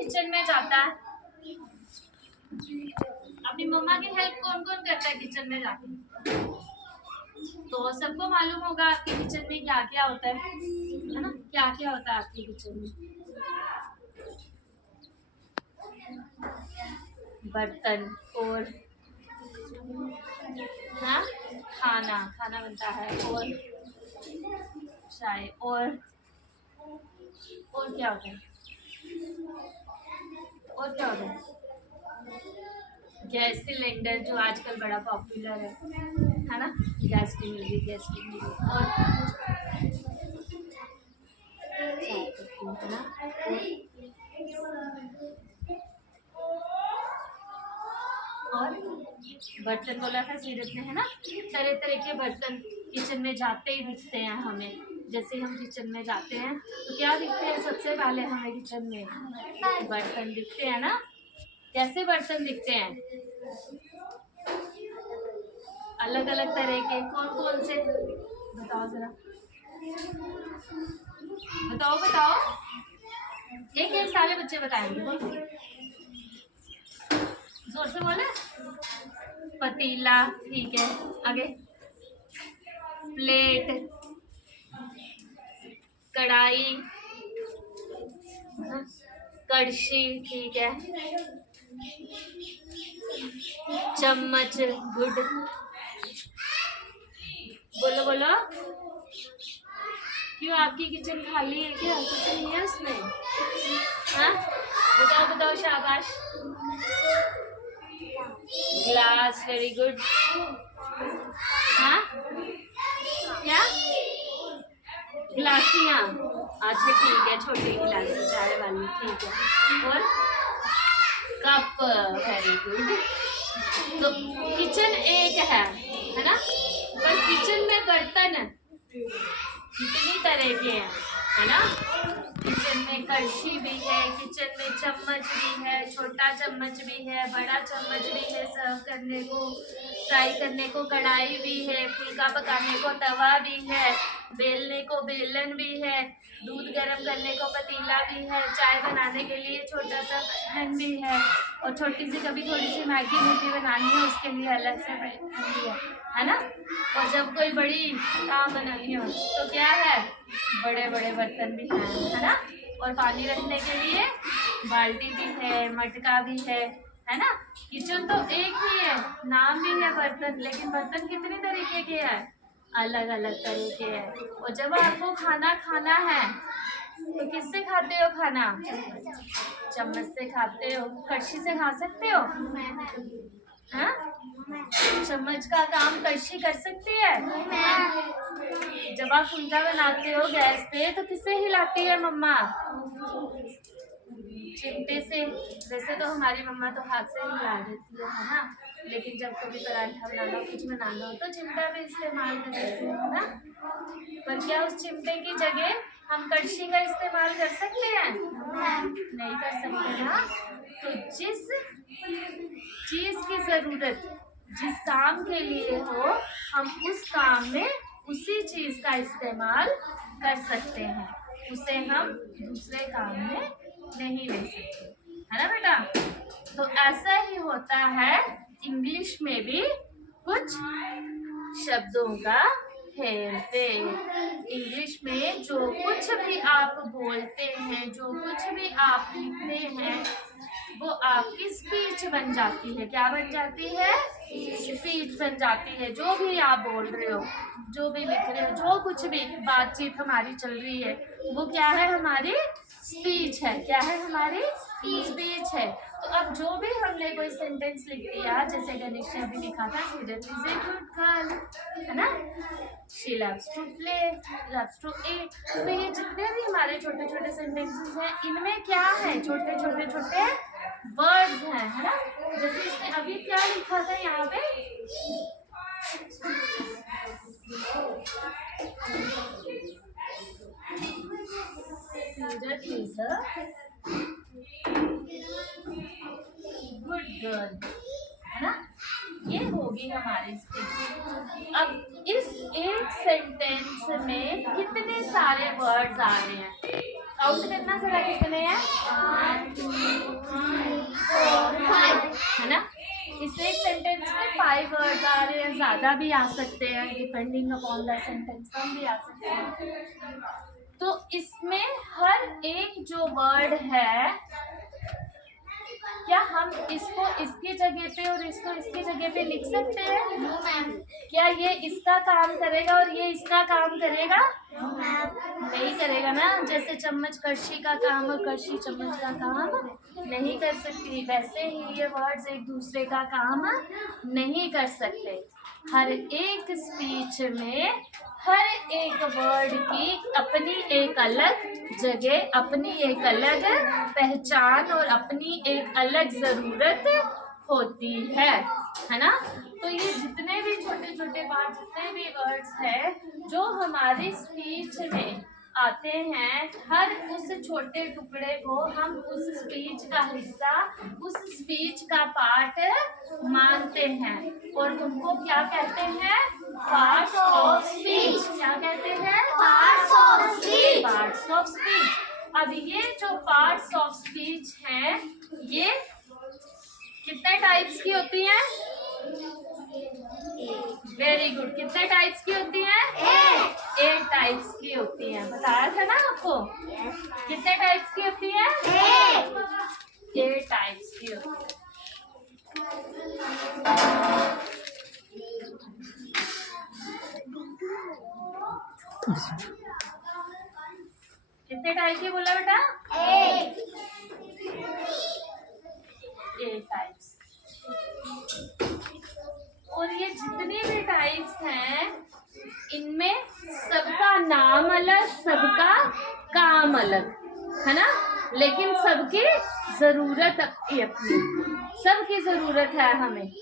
Kitchen में जाता है? अपनी मम्मा की हेल्प कौन कौन करता है किचन में जाके? तो सबको मालूम होगा आपके किचन में क्या क्या होता है ना? क्या क्या होता है आपके किचन में? बर्तन और हाँ, खाना खाना बनता है और चाय और क्या होता है? और क्या होता है? गैस सिलेंडर जो आजकल बड़ा पॉपुलर है ना? गैस की मिल रही, गैस की मिल रही और चाय पत्ती है ना? और बर्तन बोला था सीरत ने, है ना? तरह तरह के बर्तन किचन में जाते ही दिखते हैं हमें। जैसे हम किचन में जाते हैं तो क्या दिखते हैं सबसे पहले हमें किचन में? बर्तन दिखते हैं ना? कैसे बर्तन दिखते हैं? अलग अलग तरह के। कौन कौन से बताओ जरा, बताओ बताओ। एक एक सारे बच्चे बताएंगे, जोर से बोले। पतीला, ठीक है। आगे प्लेट, कढ़ाई, कड़छी, ठीक है। चम्मच, गुड। बोलो बोलो। क्यों आपकी किचन खाली है क्या? कुछ नहीं है उसमें? हाँ, बताओ बताओ, शाबाश। Glass, very good. हाँ, क्या? गिलासियाँ, अच्छा ठीक है, छोटी गिलासी चाय वाली, ठीक है। और कप, वेरी गुड। तो किचन एक है ना? पर किचन में बर्तन कितनी तरह के हैं, है ना? किचन में कड़छी भी है, किचन में चम्मच भी है, छोटा चम्मच भी है, बड़ा चम्मच भी है, सर्व करने को, फ्राई करने को कढ़ाई भी है, फुल्का पकाने को तवा भी है, बेलने को बेलन भी है, दूध गर्म करने को पतीला भी है, चाय बनाने के लिए छोटा सा पैन भी और छोटी सी कभी थोड़ी सी मैगी मूगी बनानी है उसके लिए अलग से पैन भी है ना? और जब कोई बड़ी काम बनानी हो तो क्या है? बड़े बड़े बर्तन भी हैं, है ना? और पानी रखने के लिए बाल्टी भी है, मटका भी है ना? किचन तो एक ही है, नाम भी है बर्तन, लेकिन बर्तन कितने तरीके के हैं? अलग अलग तरह के हैं। और जब आपको खाना खाना है तो किससे खाते हो खाना? चम्मच से खाते हो। कड़छी से खा सकते हो? हाँ? चम्मच का काम कड़छी कर सकती है? जब आप फुल्का बनाते हो गैस पे तो किससे हिलाती है मम्मा? चिमटे से। वैसे तो हमारी मम्मा तो हाथ से हिला देती है ना? लेकिन जब कभी पराठा बनाना हो, कुछ बनाना हो तो चिमटा भी इस्तेमाल कर सकते हैं ना? पर क्या उस चिमटे की जगह हम कड़छी का इस्तेमाल कर सकते हैं? नहीं कर सकते ना? तो जिस चीज की जरूरत जिस काम के लिए हो, हम उस काम में उसी चीज का इस्तेमाल कर सकते हैं, उसे हम दूसरे काम में नहीं ले सकते, है ना बेटा? तो ऐसा ही होता है इंग्लिश में भी कुछ शब्दों का हेरफेर। इंग्लिश में जो कुछ भी आप बोलते हैं, जो कुछ भी आप लिखते हैं, वो आपकी स्पीच बन जाती है। क्या बन जाती है? स्पीच बन जाती है। जो भी आप बोल रहे हो, जो भी लिख रहे हो, जो कुछ भी बातचीत हमारी चल रही है, वो क्या है? हमारी स्पीच है। क्या है? हमारी स्पीच है। तो अब जो भी हमने कोई सेंटेंस लिख दिया, जैसे गणेश ने अभी लिखा था, सीरत इज ए गुड गर्ल, है ना? She loves to play, loves to eat. तो ये जितने भी हमारे छोटे छोटे सेंटेंसेस हैं, इनमें क्या है? छोटे छोटे छोटे वर्ड्स हैं, है ना? जैसे इसने अभी क्या लिखा था यहाँ पे? सीरत इज अ गुड गर्ल, है ना? ये होगी हमारी स्पीच। अब इस एक सेंटेंस में कितने सारे वर्ड्स आ रहे हैं? काउंट करना जरा, कितने हैं? 5 वर्ड्स आ रहे हैं, ज़्यादा भी आ सकते हैं, डिपेंडिंग अपॉन द सेंटेंस, कम भी आ सकते हैं। तो इसमें हर एक जो वर्ड है, क्या हम इसको इसकी जगह पे और इसको इसकी जगह पे लिख सकते हैं? No ma'am. क्या ये इसका काम करेगा और ये इसका काम करेगा? No ma'am. नहीं करेगा ना। जैसे चम्मच कड़छी का काम और कड़छी चम्मच का काम नहीं कर सकती, वैसे ही ये वर्ड्स एक दूसरे का काम नहीं कर सकते। हर एक स्पीच में हर एक वर्ड की अपनी एक अलग जगह, अपनी एक अलग पहचान और अपनी एक अलग ज़रूरत होती है ना। तो ये जितने भी छोटे छोटे बात, जितने भी वर्ड्स हैं जो हमारी स्पीच में आते हैं, हर उस छोटे टुकड़े को हम उस स्पीच का हिस्सा, उस स्पीच का पार्ट मानते हैं और उनको क्या कहते हैं? Parts of speech. क्या कहते हैं? Parts of speech. Parts of speech. अब ये जो पार्ट्स ऑफ स्पीच हैं, ये कितने टाइप्स की होती हैं? Very good. कितने टाइप्स की होती हैं? 8 टाइप्स की होती हैं। बताया था ना आपको? कितने टाइप्स की होती हैं? 8 टाइप्स की होती है। कितने टाइप की बोला बेटा? 8 टाइप्स। और ये जितने भी टाइप्स हैं, इनमें सबका नाम अलग, सबका काम अलग, है ना। लेकिन सबकी जरूरत अपनी अपनी, सबकी जरूरत है हमें।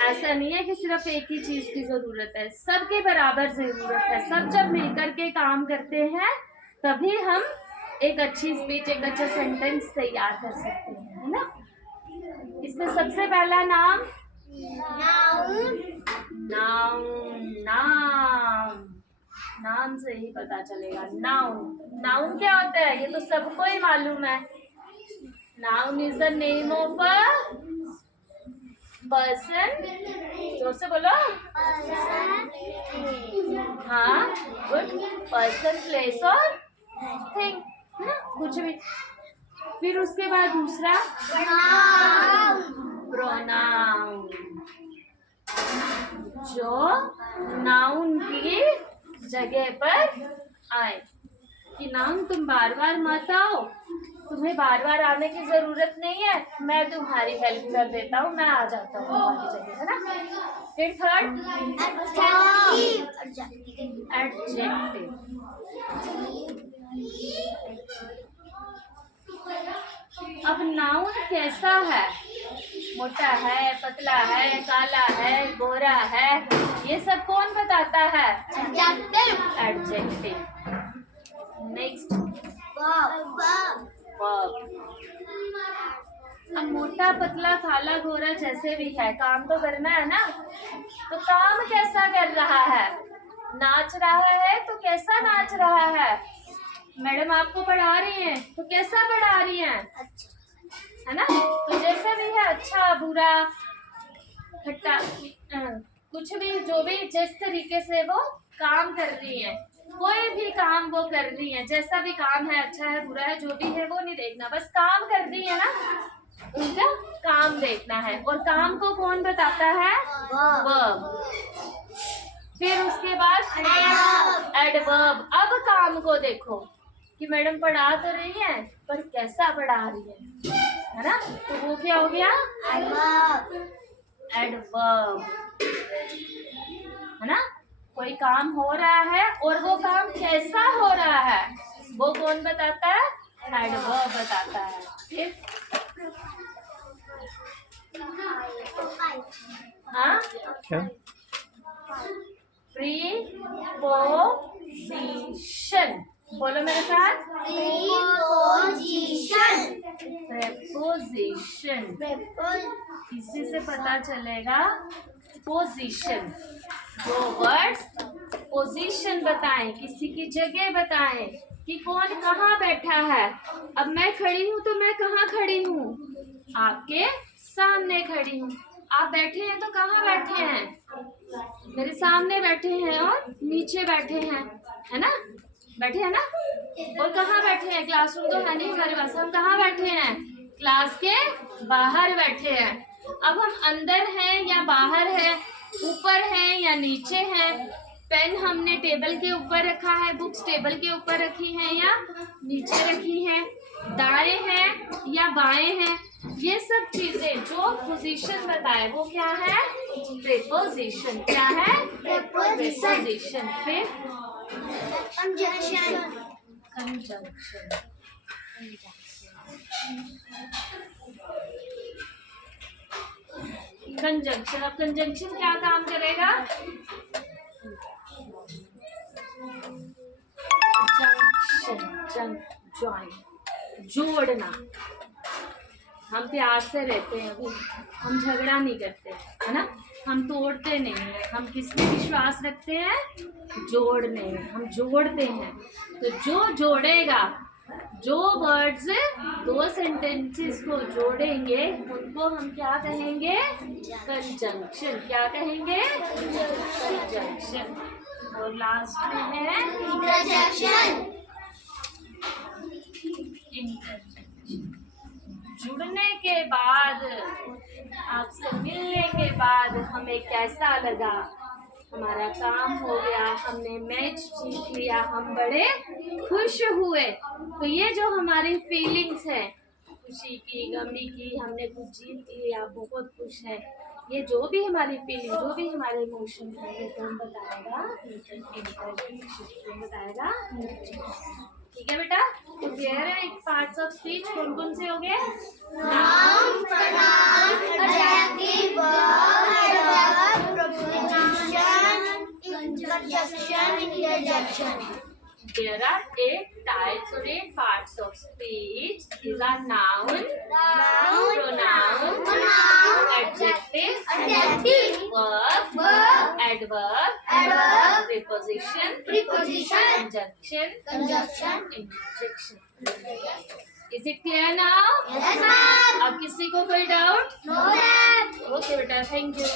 ऐसा नहीं है कि सिर्फ एक ही चीज की जरूरत है, सबके बराबर जरूरत है। सब जब मिलकर के काम करते हैं तभी हम एक अच्छी स्पीच, एक अच्छा सेंटेंस तैयार कर सकते हैं, है ना। इसमें सबसे पहला नाम, नाउन। नाउन, नाम, नाम से ही पता चलेगा। नाउन, नाउन क्या होता है? ये तो सबको ही मालूम है। Noun is the name of a person. जोर से बोलो। हाँ, गुड। पर्सन, प्लेस और थिंग, है ना, कुछ भी। फिर उसके बाद दूसरा प्रोनाउन, जो नाउन की जगह पर आए। कि नाउन तुम बार बार मत आओ, तुम्हें बार बार आने की जरूरत नहीं है, मैं तुम्हारी हेल्प कर देता हूँ, मैं आ जाता हूँ तुम्हारी जगह, है ना। फिर थर्ड एडजेक्टिव। अब नाउन कैसा है? मोटा है, पतला है, काला है, गोरा है, ये सब कौन बताता है? एडजेक्टिव। Next verb. अब मोटा, पतला, काला, गोरा जैसे भी है, काम तो करना है ना। तो काम कैसा कर रहा है? नाच रहा है तो कैसा नाच रहा है? मैडम आपको पढ़ा रही हैं तो कैसा पढ़ा रही हैं? है ना। तो जैसा भी है, अच्छा बुरा खट्टा, कुछ भी, जो भी जिस तरीके से वो काम कर रही है, कोई भी काम वो कर रही है, जैसा भी काम है, अच्छा है बुरा है, जो भी है वो नहीं देखना, बस काम कर रही है ना, उनका काम देखना है। और काम को कौन बताता है? वर्ब। फिर उसके बाद एडवर्ब। अब काम को देखो कि मैडम पढ़ा तो रही है पर कैसा पढ़ा रही है ना। तो वो क्या हो गया? एडवर्ब, है ना। कोई काम हो रहा है और वो काम कैसा हो रहा है, वो कौन बताता है? एडवर्ब बताता है। फिर हाँ, प्रीपोजिशन। बोलो मेरे साथ। प्रीपोजिशन। इसी से पता चलेगा पोजीशन। दो वर्ड्स पोजीशन बताएं, किसी की जगह बताएं कि कौन कहाँ बैठा है। अब मैं खड़ी हूँ तो मैं कहाँ खड़ी हूँ? आपके सामने खड़ी हूँ। आप बैठे हैं तो कहाँ बैठे हैं? मेरे सामने बैठे हैं और नीचे बैठे हैं, है ना? बैठे हैं ना? और कहाँ बैठे हैं? क्लासरूम तो है नहीं हमारे पास, हम कहाँ बैठे हैं? क्लास के बाहर बैठे हैं। अब हम अंदर हैं या बाहर हैं, ऊपर हैं या नीचे हैं? पेन हमने टेबल के ऊपर रखा है, बुक्स टेबल के ऊपर रखी हैं या नीचे रखी हैं, दाएं हैं या बाएं हैं? ये सब चीजें जो पोजीशन बताए वो क्या है? प्रीपोजिशन। क्या है? प्रीपोजिशन। फिर कंजंक्शन। कंजंक्शन। अब कंजंक्शन क्या काम करेगा? जंक्शन, ज्वाइन, जोड़ना। हम प्यार से रहते हैं, अभी हम झगड़ा नहीं करते, है ना? हम तोड़ते नहीं हैं। हम किस में विश्वास रखते हैं? जोड़ने में। हम जोड़ते हैं। तो जो जोड़ेगा, जो वर्ड्स दो सेंटेंसेस को जोड़ेंगे उनको हम क्या कहेंगे? कंजंक्शन। क्या कहेंगे? कंजंक्शन। और लास्ट में है इंटरजेक्शन। जुड़ने के बाद, आपसे मिलने के बाद हमें कैसा लगा? हमारा काम हो गया, हमने मैच जीत लिया, हम बड़े खुश हुए। तो ये जो हमारी फीलिंग्स है, खुशी की, गमी की, हमने कुछ जीत लिया, बहुत खुश है, ये जो भी हमारी फीलिंग, जो भी हमारे इमोशन है, ये कौन बताएगा? बताएगा। ठीक है बेटा? तो क्लियर है? एक पार्ट्स ऑफ स्पीच कौन कौन से हो गए? Noun, pronoun, adjective, verb, preposition, conjunction, interjection. There are 8 types or 8 parts of speech. These are noun, pronoun, adjective, verb, adverb, preposition, conjunction, interjection. Is it clear now? Yes, ma'am. अब किसी को कोई doubt? No, ma'am. Okay बेटा, thank you.